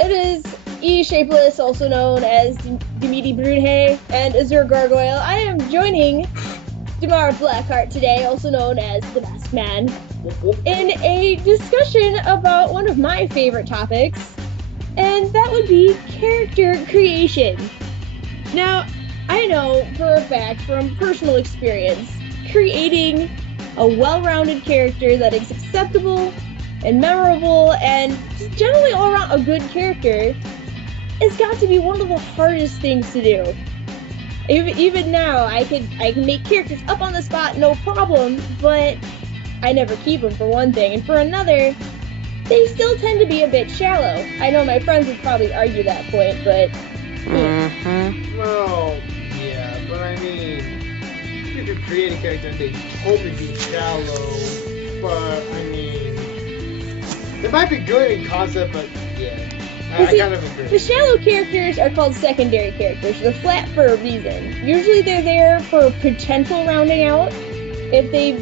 it is shapeless, also known as Demiti Broodhay, and Azure Gargoyle. I am joining Damara Blackheart today, also known as the Masked Man, in a discussion about one of my favorite topics, and that would be character creation. Now, I know for a fact from personal experience, creating a well-rounded character that is acceptable and memorable and just generally all around a good character has got to be one of the hardest things to do. Even now, I can make characters up on the spot, no problem, but I never keep them for one thing, and for another, they still tend to be a bit shallow. I know my friends would probably argue that point, but... Well, yeah, but I mean, you could create a character and they totally be shallow, but I mean, it might be good in concept, but yeah, I kind of agree. The shallow characters are called secondary characters. They're flat for a reason. Usually they're there for potential rounding out. If the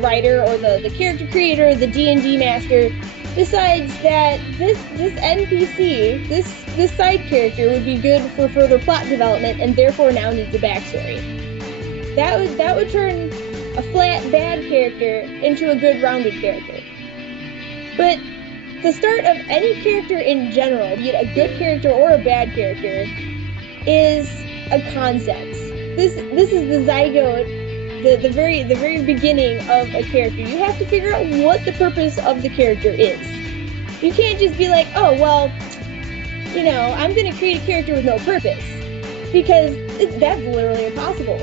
writer or the character creator, the D&D master, decides that this NPC, this side character would be good for further plot development and therefore now needs a backstory. That would turn a flat bad character into a good rounded character. But the start of any character in general, be it a good character or a bad character, is a concept. This is the zygote, the very beginning of a character. You have to figure out what the purpose of the character is. You can't just be like, oh well, I'm gonna create a character with no purpose, because that's literally impossible.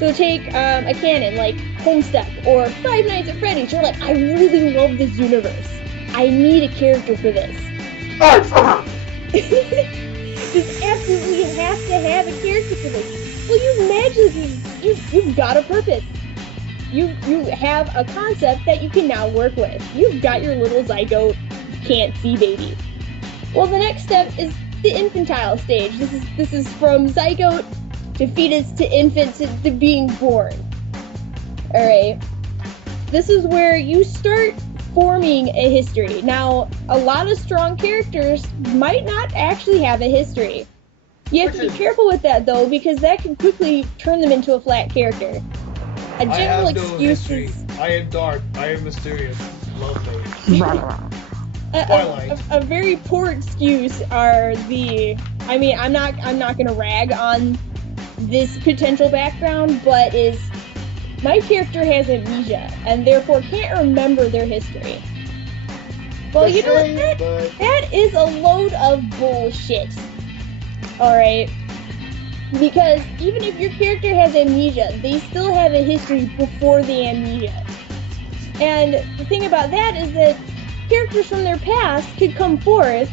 So take a canon like Homestuck or Five Nights at Freddy's. You're like, I really love this universe. I need a character for this. Just absolutely have to have a character for this. Well, you magically, you've got a purpose. You have a concept that you can now work with. You've got your little zygote, can't see baby. Well, the next step is the infantile stage. This is from zygote to fetus to infant to being born. Alright. This is where you start forming a history. Now, a lot of strong characters might not actually have a history. You have to be careful with that, though, because that can quickly turn them into a flat character. A general excuse is... I am dark. I am mysterious. Lovely. A very poor excuse are the... I mean, I'm not gonna rag on this potential background, but is... My character has amnesia, and therefore can't remember their history. Well, you know what? That is a load of bullshit. Alright? Because even if your character has amnesia, they still have a history before the amnesia. And the thing about that is that characters from their past could come forth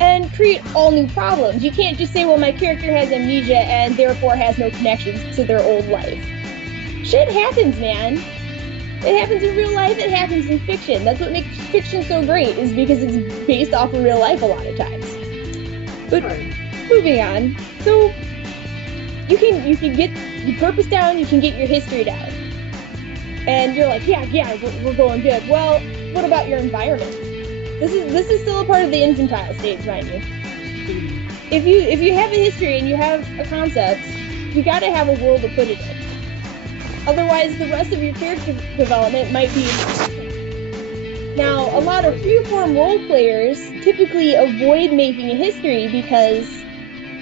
and create all new problems. You can't just say, well, my character has amnesia and therefore has no connections to their old life. Shit happens, man. It happens in real life, it happens in fiction. That's what makes fiction so great, is because it's based off of real life a lot of times. But moving on. So you can get your purpose down, you can get your history down. And you're like, yeah, we're going good. Well, what about your environment? This is still a part of the infantile stage, mind you. If you have a history and you have a concept, you gotta have a world to put it in. Otherwise, the rest of your character development might be... Now, a lot of freeform role players typically avoid making a history because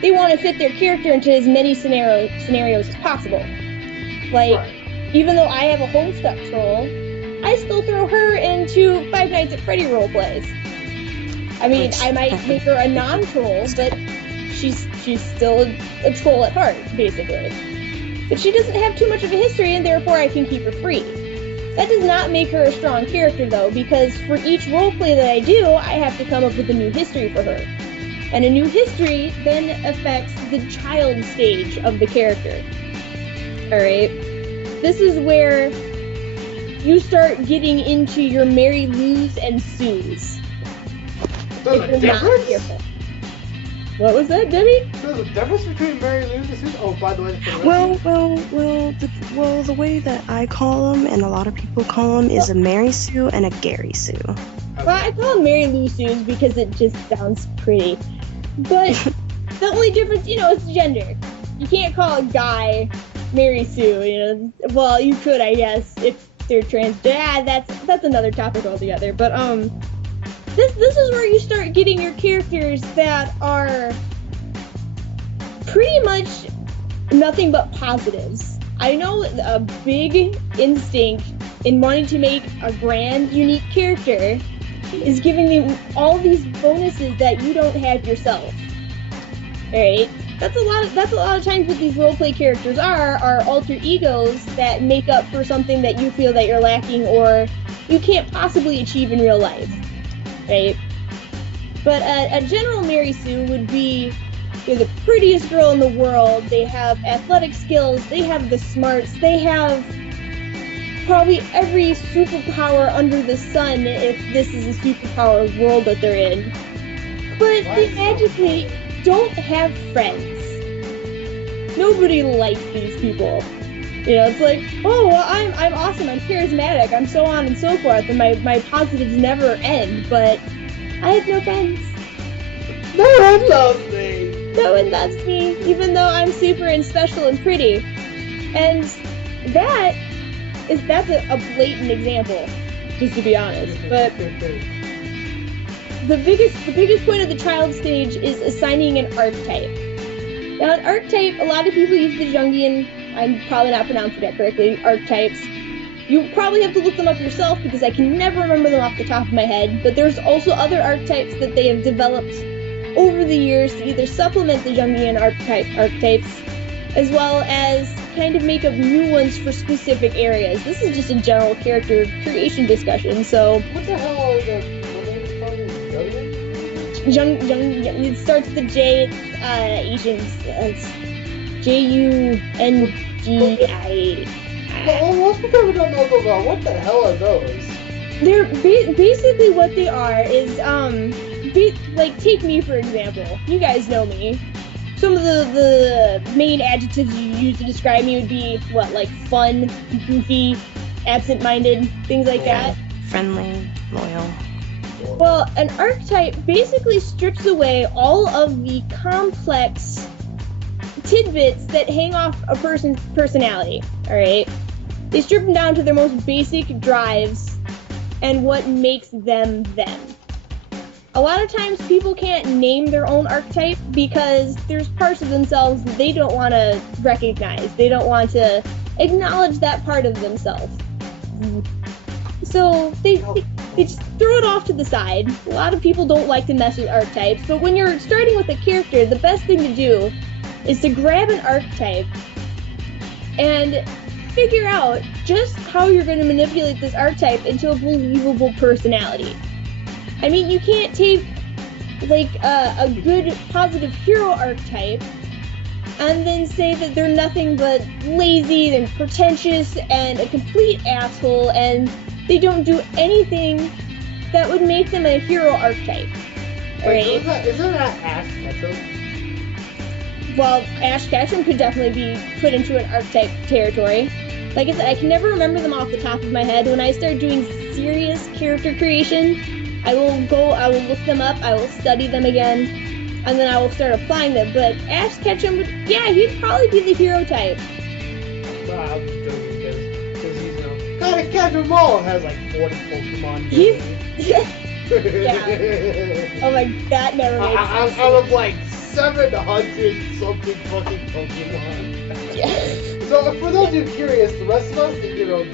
they want to fit their character into as many scenarios as possible. Like, even though I have a Homestuck troll, I still throw her into Five Nights at Freddy roleplays. I mean, I might make her a non-troll, but she's still a troll at heart, basically. But she doesn't have too much of a history, and therefore I can keep her free. That does not make her a strong character, though, because for each roleplay that I do, I have to come up with a new history for her. And a new history then affects the child stage of the character. Alright? This is where you start getting into your Mary Lou's and Sue's. There's a difference? What was that, Debbie? There's a difference between Mary Lou's and Sue's? Oh, by the way... Well, the way that I call them, and a lot of people call them, is a Mary Sue and a Gary Sue. Well, I call them Mary Lou Sues because it just sounds pretty. But the only difference, is gender. You can't call a guy Mary Sue, Well, you could, I guess, if they're trans. Yeah, that's another topic altogether. But this is where you start getting your characters that are pretty much nothing but positives. I know a big instinct in wanting to make a grand, unique character is giving them all these bonuses that you don't have yourself. Alright? That's a lot of times what these roleplay characters are alter egos that make up for something that you feel that you're lacking or you can't possibly achieve in real life. Right? But a general Mary Sue would be, they're the prettiest girl in the world, they have athletic skills, they have the smarts, they have probably every superpower under the sun if this is a superpower world that they're in. But they magically don't have friends. Nobody likes these people. It's like, oh, well, I'm awesome, I'm charismatic, I'm so on and so forth, and my positives never end, but I have no friends. No one loves me. No one loves me, even though I'm super and special and pretty. And that's a blatant example, just to be honest. But the biggest point of the child stage is assigning an archetype. Now, an archetype, a lot of people use the Jungian, I'm probably not pronouncing that correctly, archetypes. You probably have to look them up yourself because I can never remember them off the top of my head, but there's also other archetypes that they have developed over the years to either supplement the Jungian archetypes, as well as kind of make up new ones for specific areas. This is just a general character creation discussion, so... What the hell are the... It starts with the J, it's Asians, it's Jungi. Well, most people don't know about what the hell are those? They're basically what they are is, like, take me for example. You guys know me. Some of the main adjectives you use to describe me would be, like fun, goofy, absent-minded, things like that. Friendly, loyal. Well, an archetype basically strips away all of the complex tidbits that hang off a person's personality, alright? They strip them down to their most basic drives and what makes them them. A lot of times people can't name their own archetype because there's parts of themselves that they don't want to recognize. They don't want to acknowledge that part of themselves. So they just throw it off to the side. A lot of people don't like to mess with archetypes, but when you're starting with a character, the best thing to do is to grab an archetype and figure out just how you're going to manipulate this archetype into a believable personality. I mean, you can't take, like, a good, positive hero archetype and then say that they're nothing but lazy and pretentious and a complete asshole and they don't do anything that would make them a hero archetype. Right? Isn't that Ash Ketchum? Well, Ash Ketchum could definitely be put into an archetype territory. Like I said, I can never remember them off the top of my head. When I start doing serious character creation, I will look them up, I will study them again, and then I will start applying them. But Ash Ketchum he'd probably be the hero type. Well, I was just doing it because he's, gotta catch them all has like 40 Pokemon. Yeah. Oh my, that never makes sense. Out of like 700 something fucking Pokemon. Yeah. So for those of you curious, the rest of us,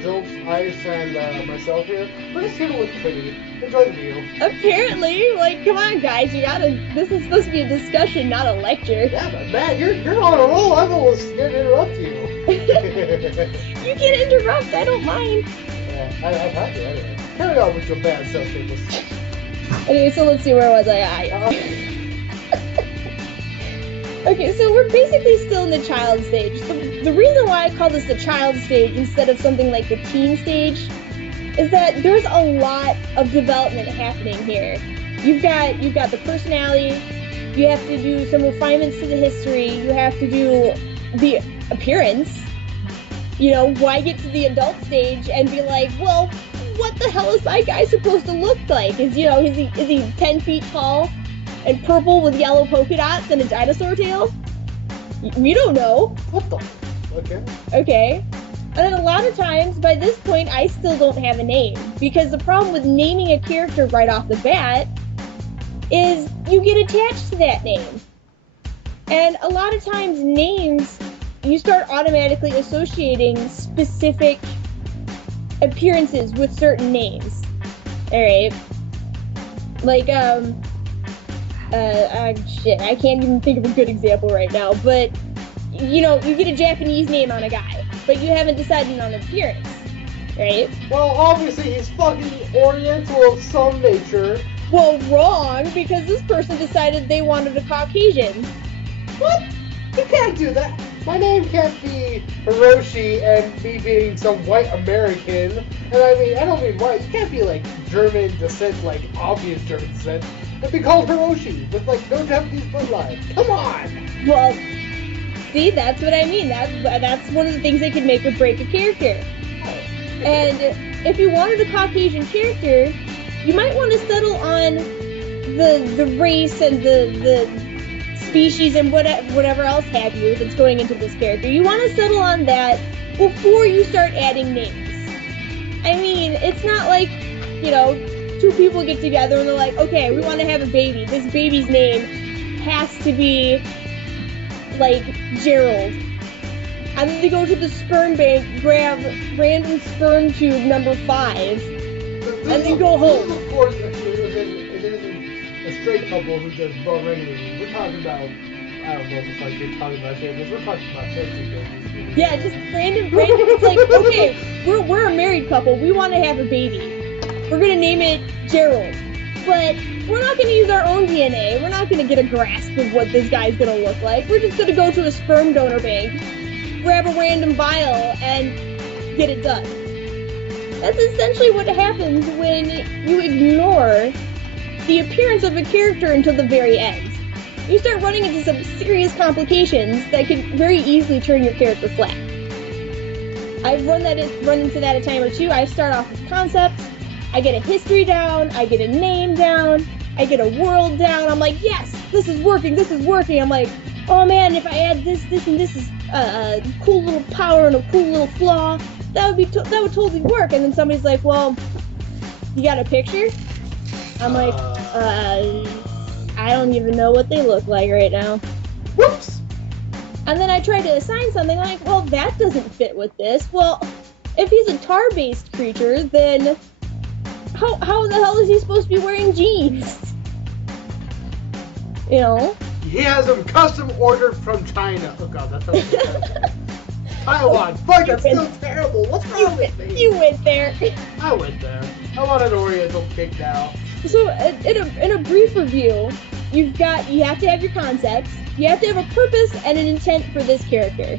Jokes, Ice, and myself here, we're just here to look pretty. Enjoy the video. Apparently, like, come on guys, this is supposed to be a discussion, not a lecture. Yeah, but man, you're on a roll, I'm almost scared to interrupt you. You can interrupt, I don't mind. Yeah, I have to anyway. Carry on with your bad self-statements. Okay, so let's see, where was I? Okay, so we're basically still in the child stage. The reason why I call this the child stage instead of something like the teen stage is that there's a lot of development happening here. You've got the personality, you have to do some refinements to the history, you have to do the appearance. Why get to the adult stage and be like, well, what the hell is that guy supposed to look like? Is he 10 feet tall and purple with yellow polka dots and a dinosaur tail? We don't know. What the? Okay. Okay. And then a lot of times, by this point, I still don't have a name. Because the problem with naming a character right off the bat is you get attached to that name. And a lot of times, names, you start automatically associating specific appearances with certain names. Alright? Like, shit, I can't even think of a good example right now, but, you get a Japanese name on a guy, but you haven't decided on appearance, right? Well, obviously he's fucking Oriental of some nature. Well, wrong, because this person decided they wanted a Caucasian. What? You can't do that. My name can't be Hiroshi and me being some white American. And I mean, I don't mean white. You can't be like German descent, like obvious German descent. It'd be called Hiroshi with like no Japanese bloodline. Come on. Well, see, that's what I mean. That's one of the things that could make or break a character. And if you wanted a Caucasian character, you might want to settle on the race and the species and whatever else have you that's going into this character. You want to settle on that before you start adding names. I mean, it's not like, two people get together and they're like, okay, we want to have a baby. This baby's name has to be, like, Gerald. And then they go to the sperm bank, grab random sperm tube number 5, and then go home. Of course, it isn't a straight couple who does well regularly. We're talking about, I don't know what the fuck you're talking about, shapeless. We're talking about sexy babies. Yeah, just random. It's like, okay, we're a married couple. We want to have a baby. We're gonna name it Gerald. But we're not gonna use our own DNA. We're not gonna get a grasp of what this guy's gonna look like. We're just gonna go to a sperm donor bank, grab a random vial, and get it done. That's essentially what happens when you ignore the appearance of a character until the very end. You start running into some serious complications that could very easily turn your character flat. I've run into that a time or two. I start off with concepts, I get a history down, I get a name down, I get a world down. I'm like, yes, this is working. I'm like, oh man, if I add this, and this is a cool little power and a cool little flaw, that would totally work. And then somebody's like, well, you got a picture? I'm like, I don't even know what they look like right now. Whoops! And then I tried to assign something like, well, that doesn't fit with this. Well, if he's a tar-based creature, then how the hell is he supposed to be wearing jeans? He has them custom ordered from China. Oh god, that sounds terrible. Taiwan. Fuck, it's still terrible. What's wrong with me? You went there. I went there. I want an Oriental kick now. So, in a brief review, you have to have your concepts, you have to have a purpose and an intent for this character.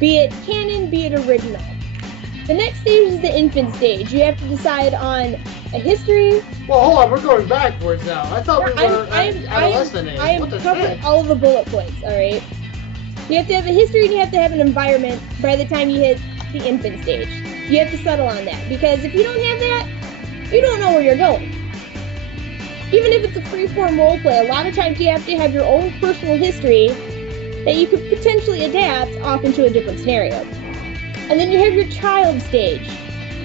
Be it canon, be it original. The next stage is the infant stage. You have to decide on a history. Well, hold on, we're going backwards now. I thought we were adolescent age. I am covering all of the bullet points, alright? You have to have a history and you have to have an environment by the time you hit the infant stage. You have to settle on that, because if you don't have that, you don't know where you're going. Even if it's a free-form roleplay, a lot of times you have to have your own personal history that you could potentially adapt off into a different scenario. And then you have your child stage,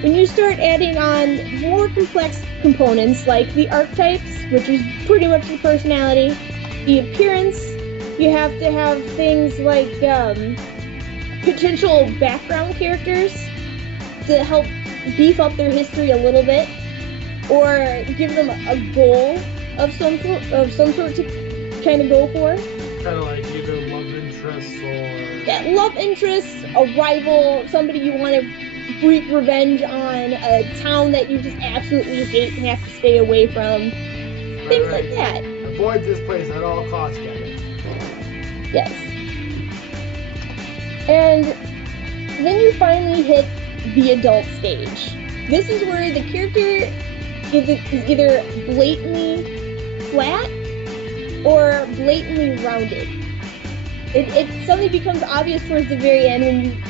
when you start adding on more complex components like the archetypes, which is pretty much the personality, the appearance. You have to have things like potential background characters to help beef up their history a little bit, or give them a goal of some sort to kind of go for. Kind of like either love interest or... Yeah, love interest, a rival, somebody you want to wreak revenge on, a town that you just absolutely hate and have to stay away from. Things like that. Avoid this place at all costs, got it. Yes. And then you finally hit the adult stage. This is where the character is either blatantly flat or blatantly rounded. It suddenly becomes obvious towards the very end when you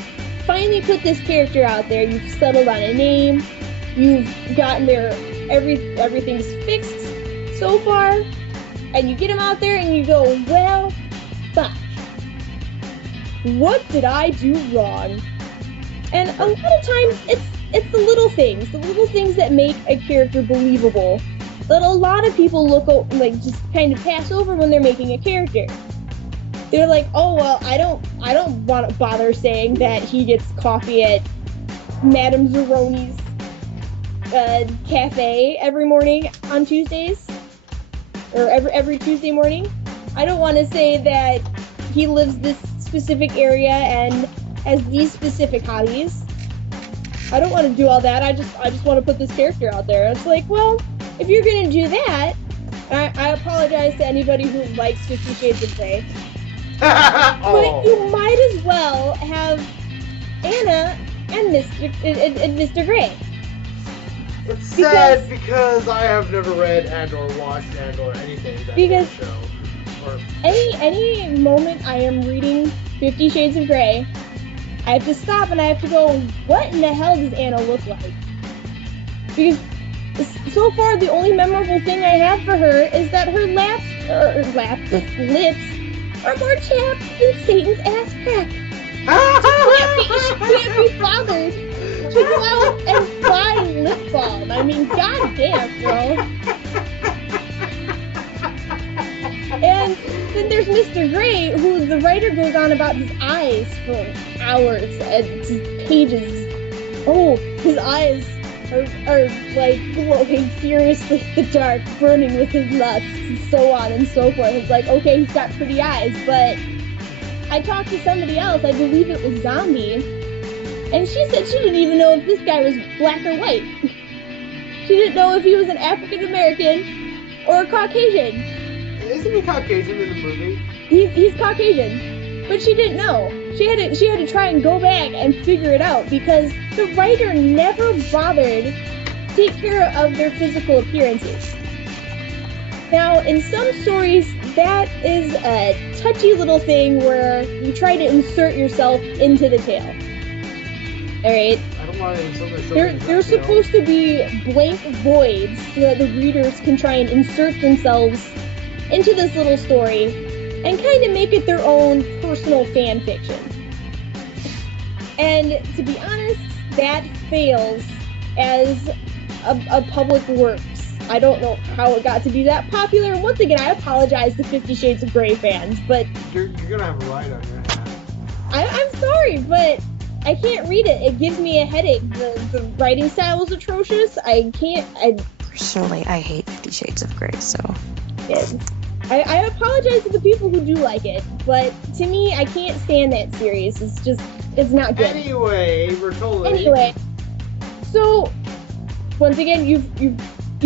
finally put this character out there. You've settled on a name, you've gotten there, everything's fixed so far, and you get him out there and you go, well, fuck. What did I do wrong? And a lot of times it's the little things that make a character believable that a lot of people just kind of pass over when they're making a character. They're like, oh well, I don't want to bother saying that he gets coffee at Madame Zeroni's cafe every morning on Tuesdays, or every Tuesday morning. I don't want to say that he lives this specific area and has these specific hobbies. I don't want to do all that. I just want to put this character out there. It's like, well, if you're gonna do that, I apologize to anybody who likes 50 Shades of Grey. But you might as well have Anna and Mr. Grey. It's sad because I have never read and or watched and or anything that show. Or any moment I am reading 50 Shades of Grey, I have to stop and I have to go, what in the hell does Anna look like? Because so far the only memorable thing I have for her is that her lips are more chapped than Satan's ass crack. She can't be bothered to go out and buy lip balm. I mean, goddamn, bro. And then there's Mr. Grey, who the writer goes on about his eyes for hours and pages. Oh, his eyes are like glowing furiously in the dark, burning with his lust, and so on and so forth. It's like, okay, he's got pretty eyes, but I talked to somebody else, I believe it was Zombie, and she said she didn't even know if this guy was black or white. She didn't know if he was an African American or a Caucasian. Isn't he Caucasian in the movie? He's Caucasian, but she didn't know. She had to try and go back and figure it out because the writer never bothered to take care of their physical appearances. Now, in some stories, that is a touchy little thing where you try to insert yourself into the tale. Alright? I don't want to insert myself. There's supposed to be blank voids so that the readers can try and insert themselves into this little story and kind of make it their own personal fan fiction. And to be honest, that fails as a public works. I don't know how it got to be that popular. And once again, I apologize to 50 Shades of Grey fans, but you're gonna have a ride on your hands. I'm sorry, but I can't read it. It gives me a headache. The writing style is atrocious. Personally, I hate 50 Shades of Grey, so... Yeah. I apologize to the people who do like it, but to me, I can't stand that series. It's not good. Anyway, so once again, you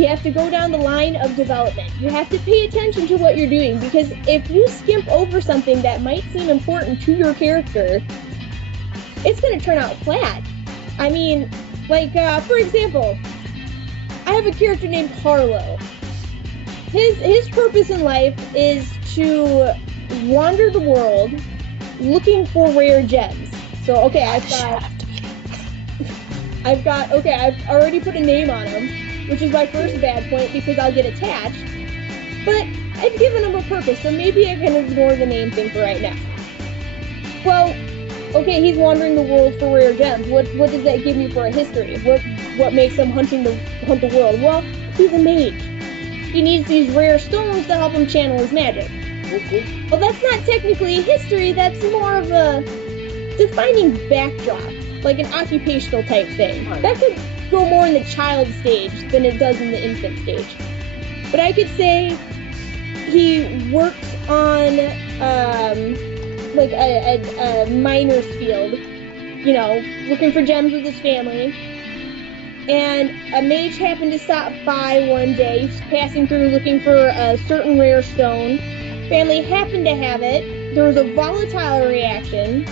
have to go down the line of development. You have to pay attention to what you're doing, because if you skimp over something that might seem important to your character, it's going to turn out flat. I mean, like, for example, I have a character named Harlow. His purpose in life is to wander the world looking for rare gems. So, okay, I've already put a name on him, which is my first bad point because I'll get attached. But I've given him a purpose, so maybe I can ignore the name thing for right now. Well, okay, he's wandering the world for rare gems. What does that give me for a history? What makes him hunt the world? Well, he's a mage. He needs these rare stones to help him channel his magic. Okay. Well, that's not technically a history, that's more of a defining backdrop, like an occupational type thing. Right. That could go more in the child stage than it does in the infant stage. But I could say he works on, like a miner's field, you know, looking for gems with his family. And a mage happened to stop by one day, passing through looking for a certain rare stone. Family happened to have it. There was a volatile reaction,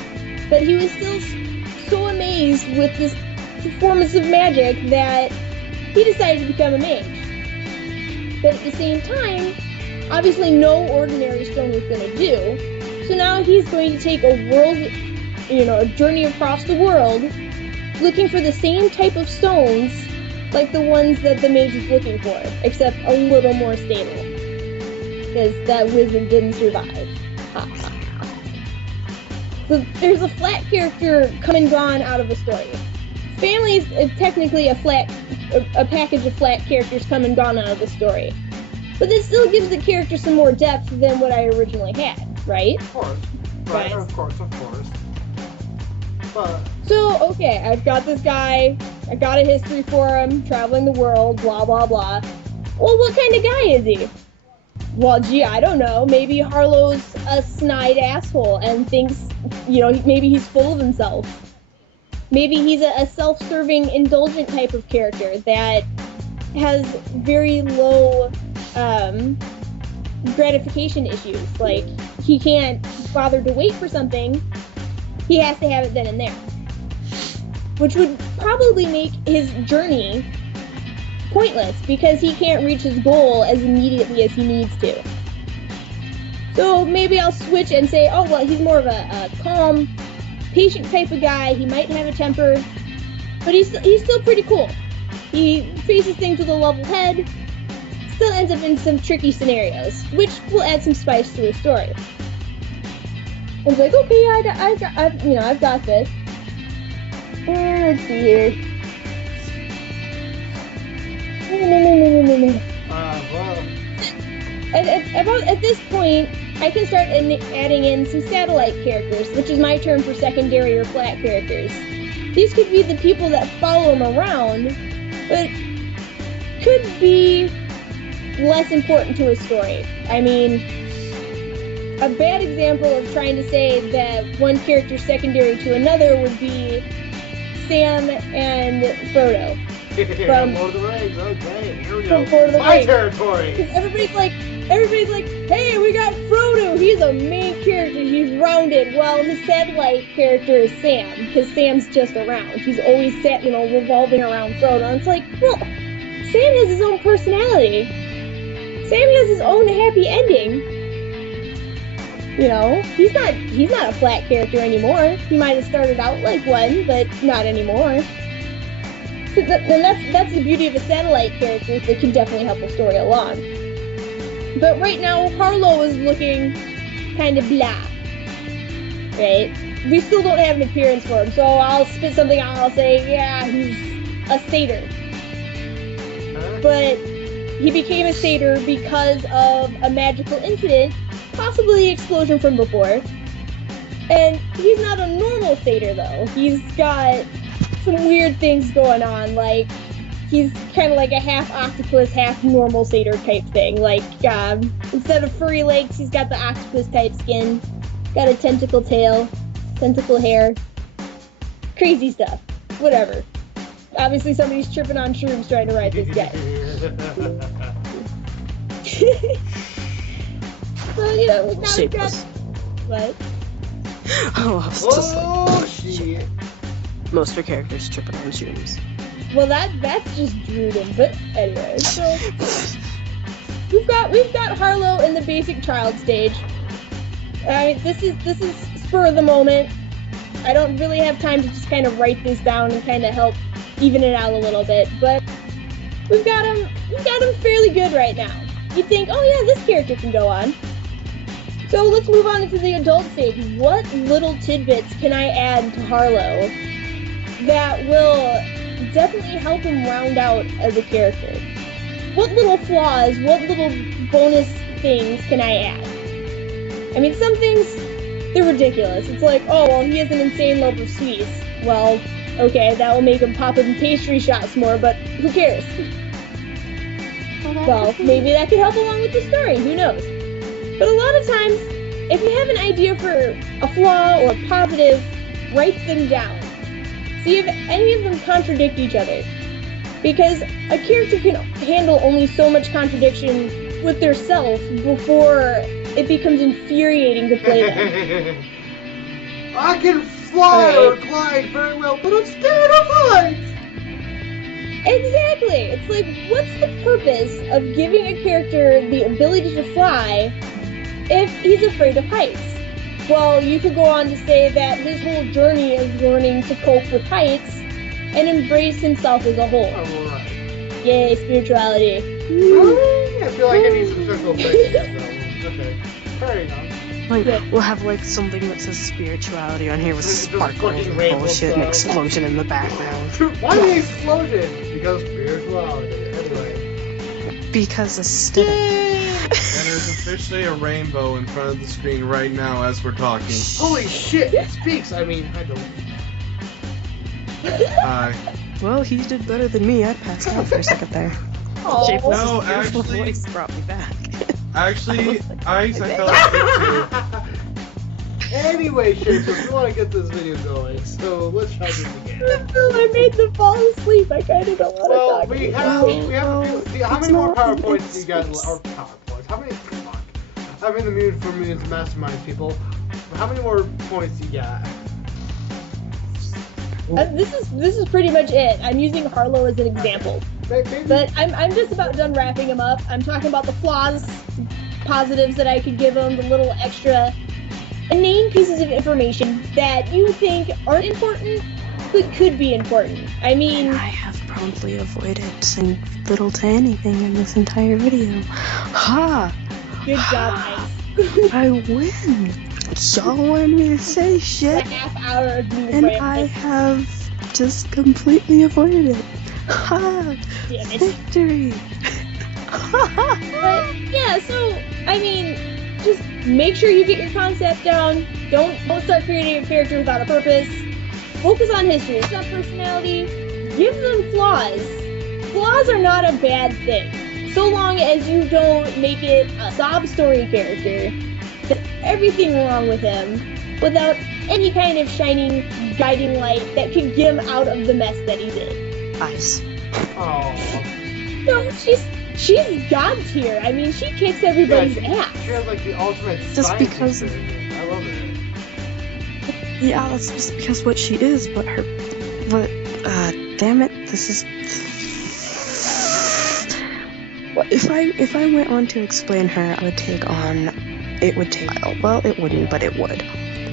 but he was still so amazed with this performance of magic that he decided to become a mage. But at the same time, obviously no ordinary stone was going to do. So now he's going to take a journey across the world, looking for the same type of stones, like the ones that the mage is looking for, except a little more stable. Because that wizard didn't survive. So there's a flat character come and gone out of the story. Family is technically a package of flat characters come and gone out of the story. But this still gives the character some more depth than what I originally had, right? Of course. Right, of course. But... So, okay, I've got this guy, I got a history for him, traveling the world, blah, blah, blah. Well, what kind of guy is he? Well, gee, I don't know. Maybe Harlow's a snide asshole and thinks, maybe he's full of himself. Maybe he's a self-serving, indulgent type of character that has very low gratification issues. Like, he can't bother to wait for something. He has to have it then and there. Which would probably make his journey pointless because he can't reach his goal as immediately as he needs to. So maybe I'll switch and say, oh, well, he's more of a calm, patient type of guy. He might have a temper, but he's still pretty cool. He faces things with a level head, still ends up in some tricky scenarios, which will add some spice to his story. It's like, okay, yeah, I've got this. Let's see here. Well. At this point, I can start adding in some satellite characters, which is my term for secondary or flat characters. These could be the people that follow him around, but could be less important to his story. I mean, a bad example of trying to say that one character's secondary to another would be Sam and Frodo. From Lord of the Rings, okay, here we go. From Lord of the My Rings. territory! Everybody's like, hey, we got Frodo! He's a main character, he's rounded. Well, the satellite character is Sam, because Sam's just around. He's always revolving around Frodo. And it's like, well, Sam has his own personality. Sam has his own happy ending. He's not a flat character anymore. He might have started out like one, but not anymore. So that's the beauty of a satellite character. That can definitely help the story along. But right now, Harlow is looking kind of blah. Right? We still don't have an appearance for him, so I'll spit something out. I'll say, yeah, he's a satyr. But he became a satyr because of a magical incident, possibly the explosion from before. And he's not a normal satyr, though. He's got some weird things going on, like he's kind of like a half octopus, half normal satyr type thing. Like, instead of furry legs, he's got the octopus type skin, got a tentacle tail, tentacle hair, crazy stuff, whatever. Obviously somebody's tripping on shrooms trying to ride this guy. So, now we've got... What? Oh, shit. Most of her characters tripping on shrooms. Well, that's just Druden, but anyway, so... We've got Harlow in the basic child stage. I mean, this is spur of the moment. I don't really have time to just kind of write this down and kind of help even it out a little bit, but we've got him fairly good right now. You'd think, oh yeah, this character can go on. So let's move on into the adult stage. What little tidbits can I add to Harlow that will definitely help him round out as a character? What little flaws, what little bonus things can I add? I mean, some things, they're ridiculous. It's like, oh, well, he has an insane love of sweets. Well, okay, that will make him pop in pastry shots more, but who cares? Well, maybe that could help along with the story, who knows? But a lot of times, if you have an idea for a flaw or a positive, write them down. See if any of them contradict each other. Because a character can handle only so much contradiction with their self before it becomes infuriating to play them. I can fly or glide very well, but I'm scared of heights! Exactly! It's like, what's the purpose of giving a character the ability to fly if he's afraid of heights? Well, you could go on to say that his whole journey is learning to cope with heights and embrace himself as a whole. Oh, right. Yay, spirituality. I feel like I need some special effects against that one. Okay, fair enough. Like, Yeah. we'll have like something that says spirituality on here with Just sparkles fucking and rainbow bullshit and stuff. explosion in the background. Why the explosion? Because spirituality. Anyway. Because aesthetic. And there's officially a rainbow in front of the screen right now as we're talking. Holy shit, it speaks! I mean, I don't... Hi. Well, he did better than me. I passed out for a second there. Oh, Shapeless' No, beautiful actually- voice brought me back. Actually, I fell asleep Anyway, Shapeless, we want to get this video going, so let's try this again. I made them fall asleep. I kind of don't want to Well, talk. we about have it. a few... How many more PowerPoints do you guys... Or PowerPoints? How many... Fuck. I'm in the mood for millions of masterminds, people. How many more points do you got? This is pretty much it. I'm using Harlow as an example. Maybe... But I'm just about done wrapping him up. I'm talking about the flaws, positives that I could give him, the little extra inane pieces of information that you think aren't important, but could be important. I mean, I have promptly avoided saying little to anything in this entire video. Ha! good job, guys. I win! Y'all wanted me to say shit, A half hour of me and I have just completely avoided it. Ha! Damn it. Victory! But yeah, so I mean, just make sure you get your concept down. Don't start creating a character without a purpose. Focus on history, it's not personality. Give them flaws. Flaws are not a bad thing, so long as you don't make it a sob story character. There's everything wrong with him without any kind of shining guiding light that could get him out of the mess that he's in. Eyes. Oh. No, she's God tier. I mean, she kicks everybody's ass. She has like the ultimate Just science because- experience. I love it. Yeah, that's just because what she is, but damn it, this is... Well, if I went on to explain her, it would take, well, it wouldn't, but it would.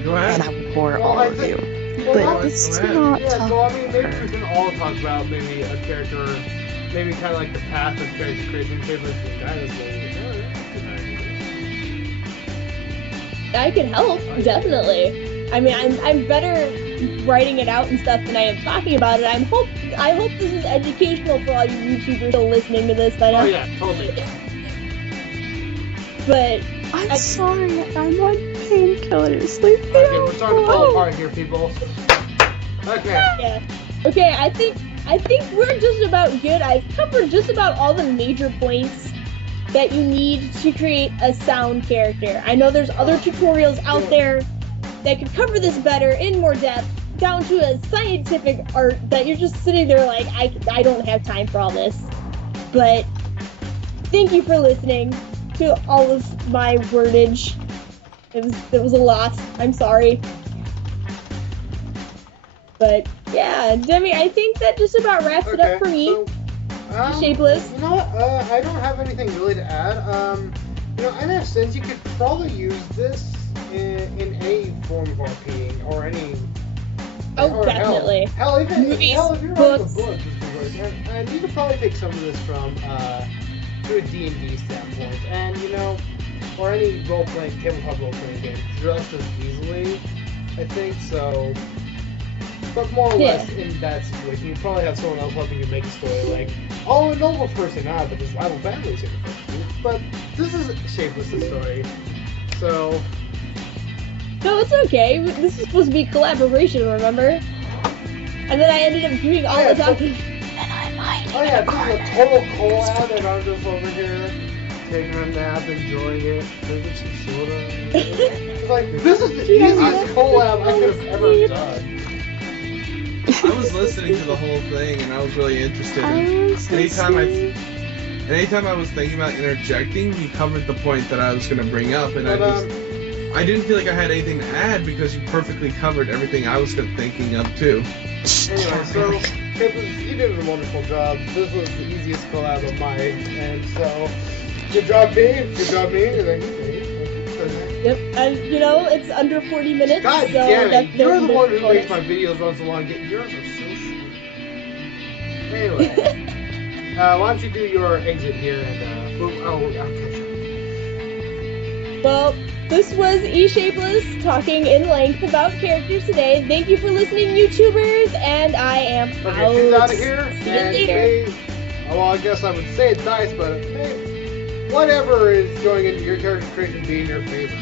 Go ahead. And I would bore Well, all I of think- you. well, But I- this is go ahead. not Yeah, tough so I mean, maybe for we can all talk about maybe a character, maybe kind of like the path of character creation, Shapeless and guide us maybe. I can help, definitely. I mean, I'm better writing it out and stuff than I am talking about it. I hope this is educational for all you YouTubers still listening to this by now. Oh yeah, totally. But I'm sorry, I'm on painkillers. Leave me Okay, we're starting to fall alone. apart here, people. Okay. yeah, okay. I think we're just about good. I've covered just about all the major points that you need to create a sound character. I know there's other tutorials out there that could cover this better in more depth, down to a scientific art that you're just sitting there like, I don't have time for all this. But thank you for listening to all of my wordage. It was a lot. I'm sorry. But yeah, Demi, I think that just about wraps it up for me. So, Shapeless. You know what? I don't have anything really to add. You know, in a sense, you could probably use this in any form of RPing or any. Oh, or definitely. Hell, even Movies, if you're writing a books. book, this could work. And you could probably take some of this from to a D&D standpoint, and you know, or any role-playing tabletop role-playing game just as easily. I think so. But more or less in that situation, you probably have someone else helping you make a story like, oh, a noble person, but this rival family is here first. But this is Shapeless' story, so. No, it's okay. This is supposed to be a collaboration, remember? And then I ended up doing all the talking. Oh yeah, this is a total collab, and I'm just over here taking a nap, enjoying it, drinking some soda. It's like, this is the easiest collab I could have ever done. I was listening to the whole thing and I was really interested. Anytime I was thinking about interjecting, you covered the point that I was going to bring up, and I didn't feel like I had anything to add because you perfectly covered everything I was thinking of too. Anyway, so Shapeless, you did a wonderful job. This was the easiest collab of mine, and so good job me, and then Yep, and you know, it's under 40 minutes, God so damn that's it! You're the one who bonus. makes my videos run so long. Yours are so short. Anyway, why don't you do your exit here and I'll catch you. Well, this was shapeless talking in length about characters today. Thank you for listening, YouTubers, and I am Okay, she's out of here. See you later. Well, I guess I would say it's nice, but hey, whatever is going into your character creation be in your favor.